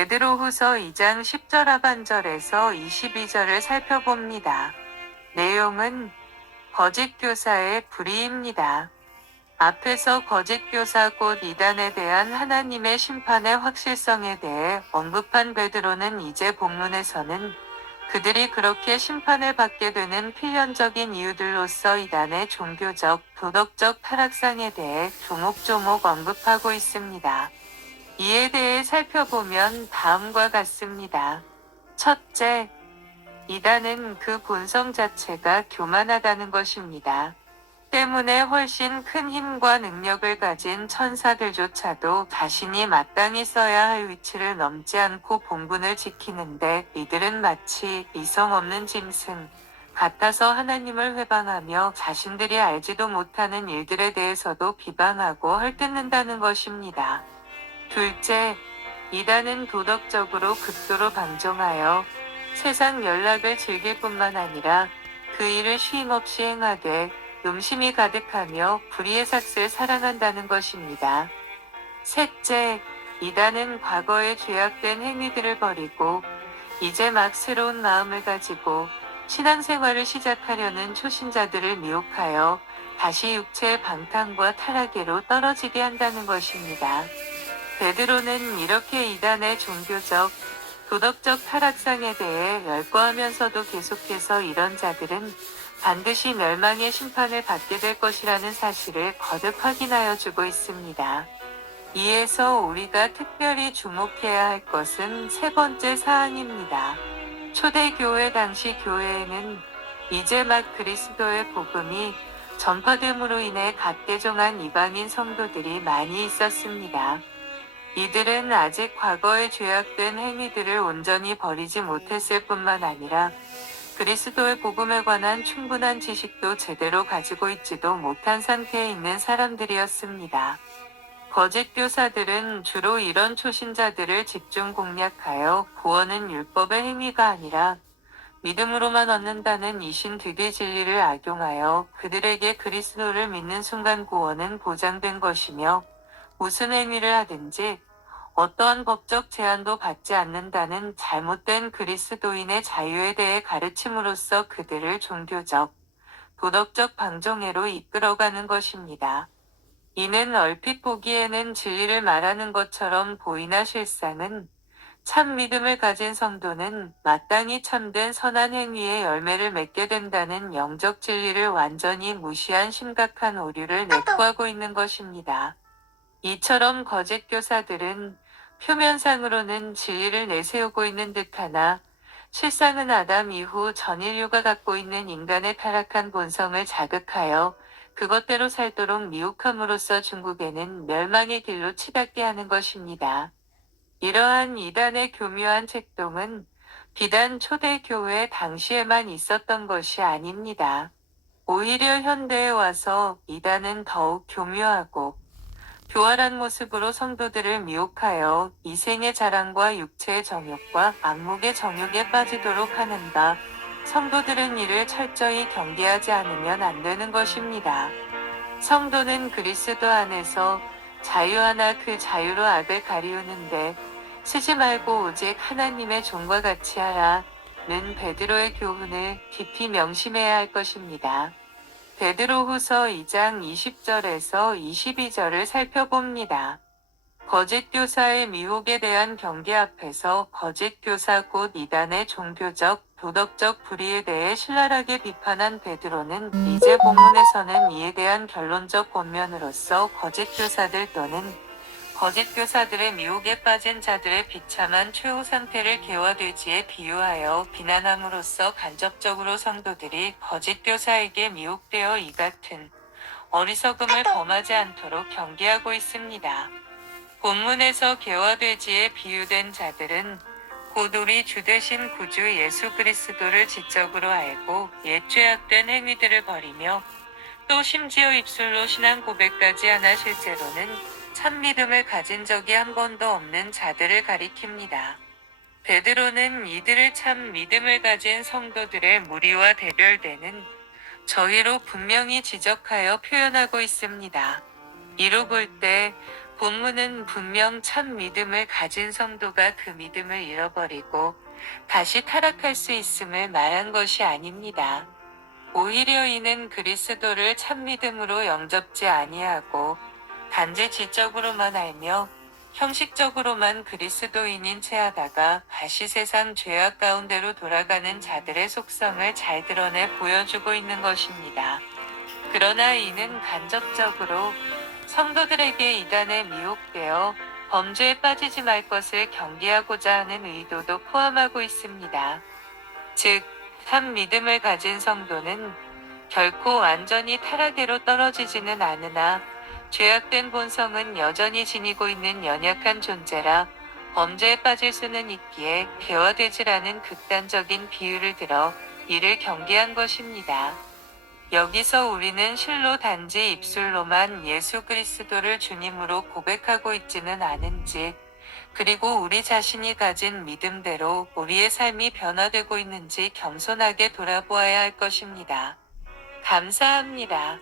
베드로후서 2장 10절 하반절에서 22절을 살펴봅니다. 내용은 거짓 교사의 불의입니다. 앞에서 거짓 교사 곧 이단에 대한 하나님의 심판의 확실성에 대해 언급한 베드로는 이제 본문에서는 그들이 그렇게 심판을 받게 되는 필연적인 이유들로서 이단의 종교적, 도덕적 타락상에 대해 조목조목 언급하고 있습니다. 이에 대해 살펴보면 다음과 같습니다. 첫째, 이단은 그 본성 자체가 교만하다는 것입니다. 때문에 훨씬 큰 힘과 능력을 가진 천사들조차도 자신이 마땅히 써야 할 위치를 넘지 않고 본분을 지키는데 이들은 마치 이성 없는 짐승 같아서 하나님을 회방하며 자신들이 알지도 못하는 일들에 대해서도 비방하고 헐뜯는다는 것입니다. 둘째, 이단은 도덕적으로 극도로 방종하여 세상 연락을 즐길 뿐만 아니라 그 일을 쉼없이 행하되 음심이 가득하며 불의의 삭슬 사랑한다는 것입니다. 셋째, 이단은 과거의 죄악된 행위들을 버리고 이제 막 새로운 마음을 가지고 신앙생활을 시작하려는 초신자들을 미혹하여 다시 육체의 방탕과 타락에로 떨어지게 한다는 것입니다. 베드로는 이렇게 이단의 종교적, 도덕적 타락상에 대해 열거하면서도 계속해서 이런 자들은 반드시 멸망의 심판을 받게 될 것이라는 사실을 거듭 확인하여 주고 있습니다. 이에서 우리가 특별히 주목해야 할 것은 세 번째 사항입니다. 초대교회 당시 교회에는 이제 막 그리스도의 복음이 전파됨으로 인해 갓대종한 이방인 성도들이 많이 있었습니다. 이들은 아직 과거의 죄악된 행위들을 온전히 버리지 못했을 뿐만 아니라 그리스도의 복음에 관한 충분한 지식도 제대로 가지고 있지도 못한 상태에 있는 사람들이었습니다. 거짓 교사들은 주로 이런 초신자들을 집중 공략하여 구원은 율법의 행위가 아니라 믿음으로만 얻는다는 이신득의 진리를 악용하여 그들에게 그리스도를 믿는 순간 구원은 보장된 것이며 무슨 행위를 하든지 어떠한 법적 제한도 받지 않는다는 잘못된 그리스도인의 자유에 대해 가르침으로써 그들을 종교적, 도덕적 방종애로 이끌어가는 것입니다. 이는 얼핏 보기에는 진리를 말하는 것처럼 보이나 실상은 참 믿음을 가진 성도는 마땅히 참된 선한 행위의 열매를 맺게 된다는 영적 진리를 완전히 무시한 심각한 오류를 내포하고 있는 것입니다. 이처럼 거짓 교사들은 표면상으로는 진리를 내세우고 있는 듯하나 실상은 아담 이후 전 인류가 갖고 있는 인간의 타락한 본성을 자극하여 그것대로 살도록 미혹함으로써 중국에는 멸망의 길로 치닫게 하는 것입니다. 이러한 이단의 교묘한 책동은 비단 초대교회 당시에만 있었던 것이 아닙니다. 오히려 현대에 와서 이단은 더욱 교묘하고 교활한 모습으로 성도들을 미혹하여 이생의 자랑과 육체의 정욕과 안목의 정욕에 빠지도록 하는다. 성도들은 이를 철저히 경계하지 않으면 안 되는 것입니다. 성도는 그리스도 안에서 자유하나 그 자유로 악을 가리우는데 쓰지 말고 오직 하나님의 종과 같이 하라는 베드로의 교훈을 깊이 명심해야 할 것입니다. 베드로후서 2장 20절에서 22절을 살펴봅니다. 거짓 교사의 미혹에 대한 경계 앞에서 거짓 교사 곧 이단의 종교적, 도덕적 불의에 대해 신랄하게 비판한 베드로는 이제 본문에서는 이에 대한 결론적 권면으로서 거짓 교사들 또는 거짓 교사들의 미혹에 빠진 자들의 비참한 최후 상태를 개화돼지에 비유하여 비난함으로써 간접적으로 성도들이 거짓 교사에게 미혹되어 이 같은 어리석음을 범하지 않도록 경계하고 있습니다. 본문에서 개화돼지에 비유된 자들은 곧 우리 주 되신 구주 예수 그리스도를 지적으로 알고 옛 죄악된 행위들을 버리며 또 심지어 입술로 신앙 고백까지 하나 실제로는 참 믿음을 가진 적이 한 번도 없는 자들을 가리킵니다. 베드로는 이들을 참 믿음을 가진 성도들의 무리와 대별되는 저희로 분명히 지적하여 표현하고 있습니다. 이로 볼 때 본문은 분명 참 믿음을 가진 성도가 그 믿음을 잃어버리고 다시 타락할 수 있음을 말한 것이 아닙니다. 오히려 이는 그리스도를 참 믿음으로 영접지 아니하고 단지 지적으로만 알며 형식적으로만 그리스도인인 체하다가 다시 세상 죄악 가운데로 돌아가는 자들의 속성을 잘 드러내 보여주고 있는 것입니다. 그러나 이는 간접적으로 성도들에게 이단에 미혹되어 범죄에 빠지지 말 것을 경계하고자 하는 의도도 포함하고 있습니다. 즉, 참 믿음을 가진 성도는 결코 완전히 타락으로 떨어지지는 않으나 죄악된 본성은 여전히 지니고 있는 연약한 존재라 범죄에 빠질 수는 있기에 개화되지라는 극단적인 비유를 들어 이를 경계한 것입니다. 여기서 우리는 실로 단지 입술로만 예수 그리스도를 주님으로 고백하고 있지는 않은지, 그리고 우리 자신이 가진 믿음대로 우리의 삶이 변화되고 있는지 겸손하게 돌아보아야 할 것입니다. 감사합니다.